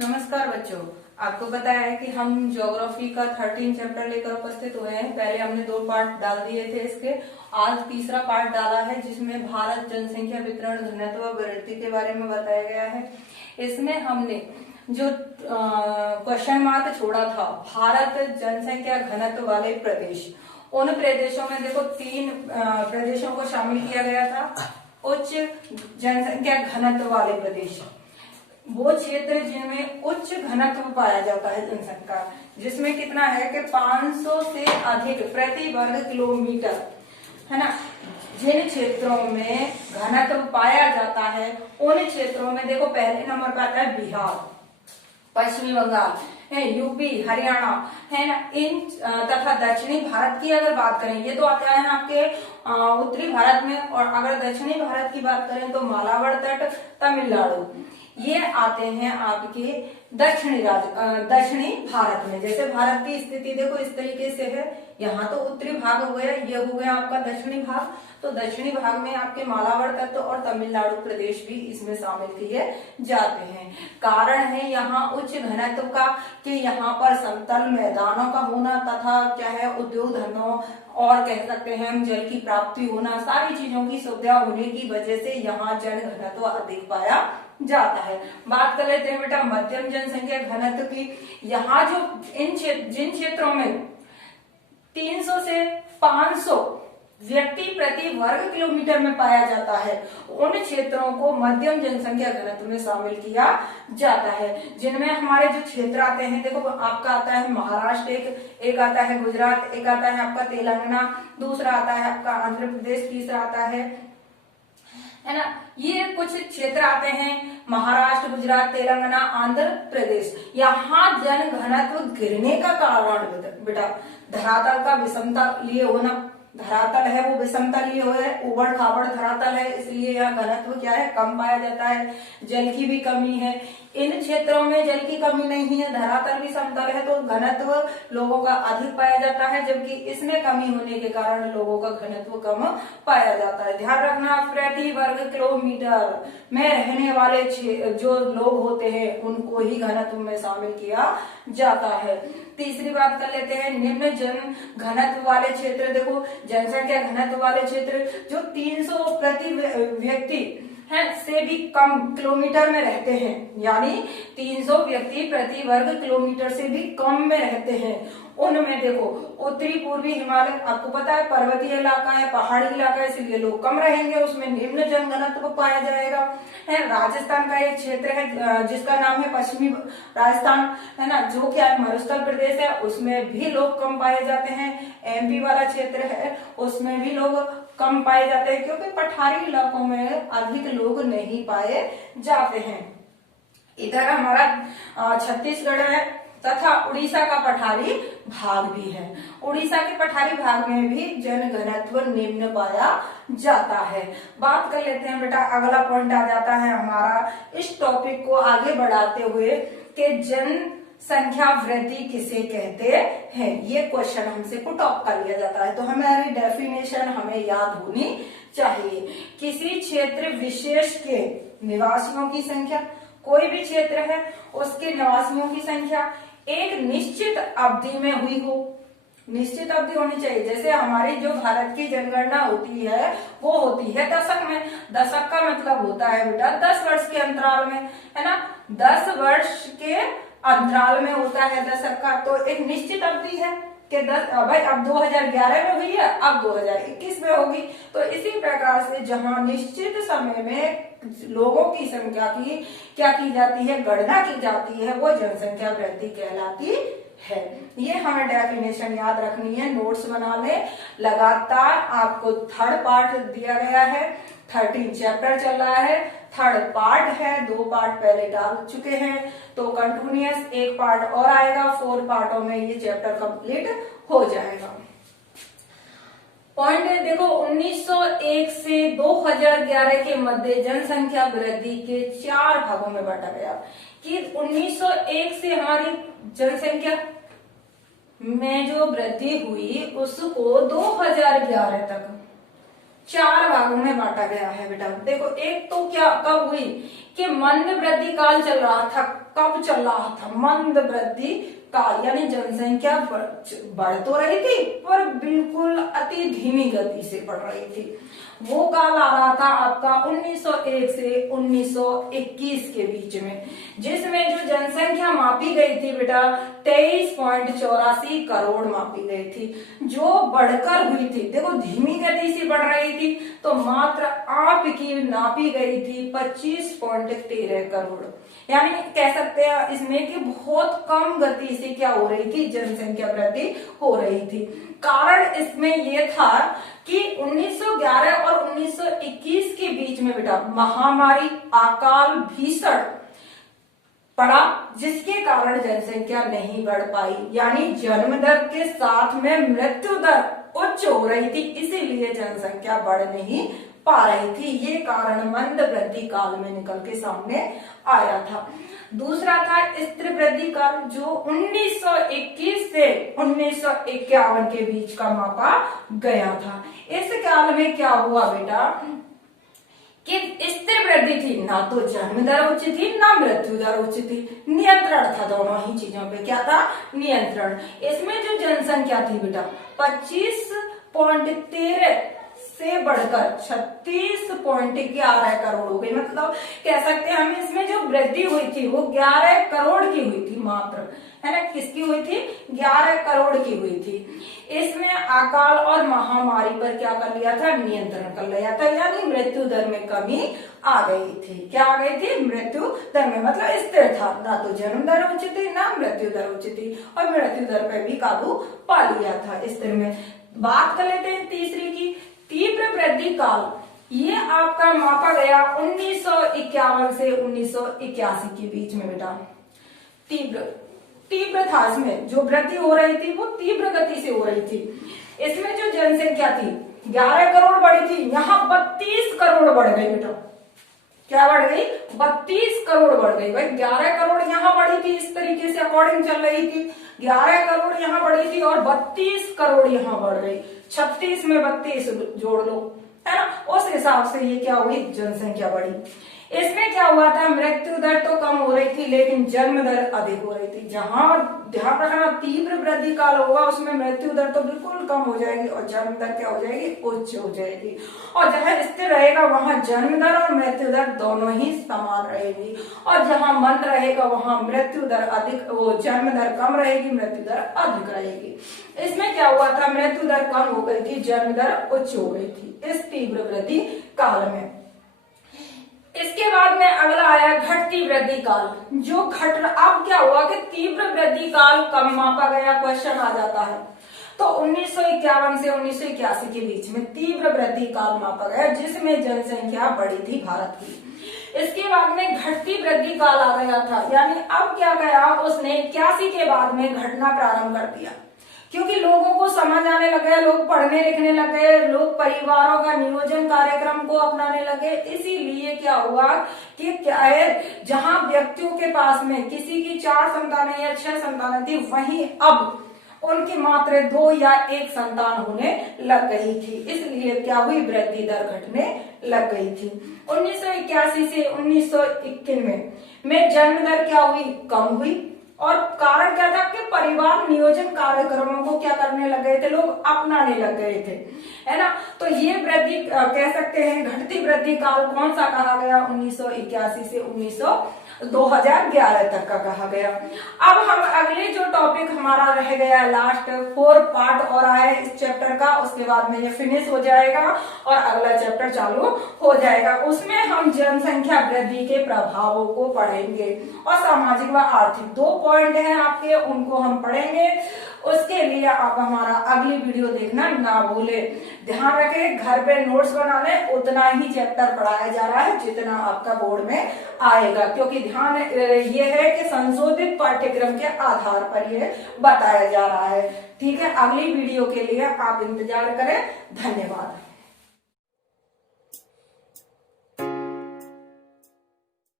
नमस्कार बच्चों। आपको पता है कि हम ज्योग्राफी का 13 चैप्टर लेकर उपस्थित हुए हैं। पहले हमने 2 पार्ट डाल दिए थे इसके। आज तीसरा पार्ट डाला है जिसमें भारत जनसंख्या वितरण घनत्व वृद्धि के बारे में बताया गया है। इसमें हमने जो क्वेश्चन मार्क छोड़ा था, भारत जनसंख्या घनत्व वाले प्रदेश, उन प्रदेशों में देखो 3 प्रदेशों को शामिल किया गया था। उच्च जनसंख्या घनत्व वाले प्रदेश, वो क्षेत्र जिनमें उच्च घनत्व पाया जाता है जनसंख्या, जिसमें कितना है कि 500 से अधिक प्रति वर्ग किलोमीटर, है ना। जिन क्षेत्रों में घनत्व पाया जाता है उन क्षेत्रों में देखो पहले नंबर पर आता है बिहार, पश्चिमी बंगाल है, यूपी, हरियाणा, है ना। इन तथा दक्षिणी भारत की अगर बात करें, ये तो आता है आपके उत्तरी भारत में, और अगर दक्षिणी भारत की बात करें तो मालाबार तट, तमिलनाडु, ये आते हैं आपके दक्षिणी भारत में। जैसे भारत की स्थिति देखो इस तरीके से है, यहाँ तो उत्तरी भाग हो गया, ये हो गया आपका दक्षिणी भाग। तो दक्षिणी भाग में आपके मालाबार तट और तमिलनाडु प्रदेश भी इसमें शामिल किए जाते हैं। कारण है यहाँ उच्च घनत्व का कि यहाँ पर समतल मैदानों का होना तथा क्या है उद्योग धंधों और कह सकते हैं हम जल की प्राप्ति होना, सारी चीजों की सुविधा होने की वजह से यहाँ जन घनत्व अधिक पाया जाता है। बात कर लेते हैं बेटा मध्यम जनसंख्या घनत्व की। यहाँ जो जिन क्षेत्रों में 300 से 500 व्यक्ति प्रति वर्ग किलोमीटर में पाया जाता है, उन क्षेत्रों को मध्यम जनसंख्या घनत्व में शामिल किया जाता है। जिनमें हमारे जो क्षेत्र आते हैं, देखो आपका आता है महाराष्ट्र, एक आता है गुजरात, एक आता है आपका तेलंगाना, दूसरा आता है आपका आंध्र प्रदेश, तीसरा आता है ना। ये कुछ क्षेत्र आते हैं महाराष्ट्र, गुजरात, तेलंगाना, आंध्र प्रदेश। यहाँ जन घनत्व गिरने का कारण बेटा धरातल का विषमता लिए होना, धरातल है वो विषमता लिए हुए है, उबड़ खाबड़ धरातल है, इसलिए यहाँ घनत्व क्या है कम पाया जाता है। जल की भी कमी है, इन क्षेत्रों में जल की कमी नहीं है, धरातल भी समतल है, तो घनत्व लोगों का अधिक पाया जाता है, जबकि इसमें कमी होने के कारण लोगों का घनत्व कम पाया जाता है। ध्यान रखना, प्रति वर्ग किलोमीटर में रहने वाले जो लोग होते हैं उनको ही घनत्व में शामिल किया जाता है। तीसरी बात कर लेते हैं निम्न जन घनत्व वाले क्षेत्र। देखो जनसंख्या घनत्व वाले क्षेत्र जो 300 प्रति व्यक्ति है से भी कम किलोमीटर में रहते हैं, यानी 300 व्यक्ति प्रति वर्ग किलोमीटर से भी कम में रहते हैं, उनमें देखो उत्तरी पूर्वी हिमालय, आपको पता है पर्वतीय इलाका है, पहाड़ी इलाका है, इसलिए लोग कम रहेंगे, उसमें निम्न जन घनत्व पाया जाएगा। है राजस्थान का एक क्षेत्र है जिसका नाम है पश्चिमी राजस्थान, है ना, जो क्या है मरुस्थल प्रदेश है, उसमें भी लोग कम पाए जाते हैं। एमपी वाला क्षेत्र है उसमें भी लोग कम पाए जाते हैं, क्योंकि पठारी इलाकों में अधिक लोग नहीं पाए जाते हैं। इधर हमारा छत्तीसगढ़ है तथा उड़ीसा का पठारी भाग भी है। उड़ीसा के पठारी भाग में भी जन घनत्व निम्न पाया जाता है। बात कर लेते हैं बेटा, अगला पॉइंट आ जाता है हमारा इस टॉपिक को आगे बढ़ाते हुए कि जन संख्या वृद्धि किसे कहते हैं। ये क्वेश्चन हमसे पुट ऑफ कर लिया जाता है, तो हमारी डेफिनेशन हमें याद होनी चाहिए। किसी क्षेत्र विशेष के निवासियों की संख्या, कोई भी क्षेत्र है उसके निवासियों की संख्या एक निश्चित अवधि में हुई हो, निश्चित अवधि होनी चाहिए। जैसे हमारी जो भारत की जनगणना होती है वो होती है दशक में। दशक का मतलब होता है बेटा 10 वर्ष के अंतराल में, है ना, 10 वर्ष के अंतराल में होता है दशक का। तो एक निश्चित अवधि है कि 10 भाई अब 2011 में हुई है, अब 2021 में होगी। तो इसी प्रकार से जहां निश्चित समय में लोगों की संख्या की क्या की जाती है, गणना की जाती है, वो जनसंख्या वृद्धि कहलाती है। ये हमें डेफिनेशन याद रखनी है, नोट्स बना ले। लगातार आपको थर्ड पार्ट दिया गया है, 13 चैप्टर चल रहा है, थर्ड पार्ट है, 2 पार्ट पहले डाल चुके हैं, तो कंटिन्यूअस एक पार्ट और आएगा, 4 पार्टों में ये चैप्टर कंप्लीट हो जाएगा। पॉइंट देखो 1901 से 2011 के मध्य जनसंख्या वृद्धि के 4 भागों में बांटा गया कि 1901 से हमारी जनसंख्या में जो वृद्धि हुई उसको 2011 तक 4 भागों में बांटा गया है बेटा। देखो, एक तो क्या कब हुई कि मंद वृद्धि काल चल रहा था। कब चल रहा था? मंद वृद्धि काल, यानी जनसंख्या बढ़ तो रही थी पर बिल्कुल अति धीमी गति से बढ़ रही थी। वो काल आ रहा था आपका 1901 से 1921 के बीच में, जिसमें जो जनसंख्या मापी गई थी बेटा 23.84 करोड़ मापी गई थी, जो बढ़कर हुई थी। देखो, धीमी गति से बढ़ रही थी तो मात्र आपकी नापी गई थी 25.13 करोड़। यानी कह सकते हैं इसमें कि बहुत कम गति से क्या हो रही थी, जनसंख्या वृद्धि हो रही थी। कारण इसमें यह था कि 1911 और 1921 के बीच में बेटा महामारी अकाल भीषण पड़ा, जिसके कारण जनसंख्या नहीं बढ़ पाई। यानी जन्म दर के साथ में मृत्यु दर उच्च हो रही थी, इसीलिए जनसंख्या बढ़ नहीं पा रही थी। ये कारण मंद वृद्धि काल में निकल के सामने आया था। दूसरा था स्थिर वृद्धि काल, जो 1921 से 1951 के बीच का मापा गया था। इस काल में क्या हुआ बेटा कि स्थिर वृद्धि थी, ना तो जन्म दर उच्च थी ना मृत्यु दर उच्च थी, नियंत्रण था दोनों ही चीजों पे। क्या था? नियंत्रण। इसमें जो जनसंख्या थी बेटा 25.13 से बढ़कर 36.11 करोड़ हो गई। मतलब कह सकते हैं हम इसमें जो वृद्धि हुई थी वो 11 करोड़ की हुई थी मात्र, है ना। किसकी हुई थी? 11 करोड़ की हुई थी। इसमें अकाल और महामारी पर क्या कर लिया था? नियंत्रण कर लिया था। यानी मृत्यु दर में कमी आ गई थी। क्या आ गई थी? मृत्यु दर में, मतलब स्थिर था, ना तो जन्म दर उच्च थी ना मृत्यु दर उच्च थी, और मृत्यु दर पर भी काबू पा लिया था स्थिर में। बात कर लेते हैं तीसरी की, तीव्र वृद्धि काल। ये आपका मापा गया 1951 से 1981 के बीच में बेटा। तीव्र था, इसमें जो वृद्धि हो रही थी वो तीव्र गति से हो रही थी। इसमें जो जनसंख्या थी 11 करोड़ बढ़ी थी, यहाँ 32 करोड़ बढ़ गई बेटा। क्या बढ़ गई? 32 करोड़ बढ़ गई भाई। 11 करोड़ यहाँ बढ़ी थी, इस तरीके से अकॉर्डिंग चल रही थी। 11 करोड़ यहाँ बढ़ी थी और 32 करोड़ यहाँ बढ़ गई। 36 में 32 जोड़ लो, है ना। उस हिसाब से ये क्या हुई? जनसंख्या बढ़ी। इसमें क्या हुआ था? मृत्यु दर तो कम हो रही थी लेकिन जन्म दर अधिक हो रही थी। जहां ध्यान रखना, तीव्र वृद्धि काल होगा उसमें मृत्यु दर तो बिल्कुल कम हो जाएगी और जन्म दर क्या हो जाएगी? उच्च हो जाएगी। और जहां स्थिर रहेगा वहां जन्म दर और मृत्यु दर दोनों ही समान रहेगी, और जहां मंद रहेगा वहां मृत्यु दर अधिक, वो जन्म दर कम रहेगी, मृत्यु दर अधिक रहेगी। इसमें क्या हुआ था? मृत्यु दर कम हो गई थी, जन्म दर उच्च हो गई थी इस तीव्र वृद्धि काल में। इसके बाद में अगला आया घटती वृद्धि काल। जो अब क्या हुआ कि तीव्र वृद्धि काल कब मापा गया? क्वेश्चन आ जाता है। तो 1951 से 1981 के बीच में तीव्र वृद्धि काल मापा गया, जिसमें जनसंख्या बढ़ी थी भारत की। इसके बाद में घटती वृद्धि काल आ गया था। यानी अब क्या गया, उसने 81 के बाद में घटना प्रारंभ कर दिया, क्योंकि लोगों को समझ आने लग गया, लोग पढ़ने लिखने लग गए, लोग परिवारों का नियोजन कार्यक्रम को अपनाने लगे। इसीलिए क्या हुआ कि क्या है, जहां व्यक्तियों के पास में किसी की 4 संतानें या 6 संतानें थी, वहीं अब उनकी मात्र 2 या 1 संतान होने लग गई थी। इसलिए क्या हुई? वृद्धि दर घटने लग गई थी। 1981 से 1991 में जन्म दर क्या हुई? कम हुई। और कारण क्या था कि परिवार नियोजन कार्यक्रमों को क्या करने लग गए थे? लोग अपनाने लग गए थे, है ना। तो ये वृद्धि कह सकते हैं घटती वृद्धि काल कौन सा कहा गया? 1981 से 2011 तक का कहा गया। अब हम अगले जो टॉपिक हमारा रह गया लास्ट 4 पार्ट और आया इस चैप्टर का, उसके बाद में ये फिनिश हो जाएगा और अगला चैप्टर चालू हो जाएगा। उसमें हम जनसंख्या वृद्धि के प्रभावों को पढ़ेंगे और सामाजिक व आर्थिक 2 पॉइंट हैं आपके, उनको हम पढ़ेंगे। उसके लिए आप हमारा अगली वीडियो देखना ना भूले। ध्यान रखें, घर पे नोट्स बना लें, उतना ही चैप्टर पढ़ाया जा रहा है जितना आपका बोर्ड में आएगा, क्योंकि ध्यान ये है कि संशोधित पाठ्यक्रम के आधार पर ये बताया जा रहा है। ठीक है, अगली वीडियो के लिए आप इंतजार करें। धन्यवाद।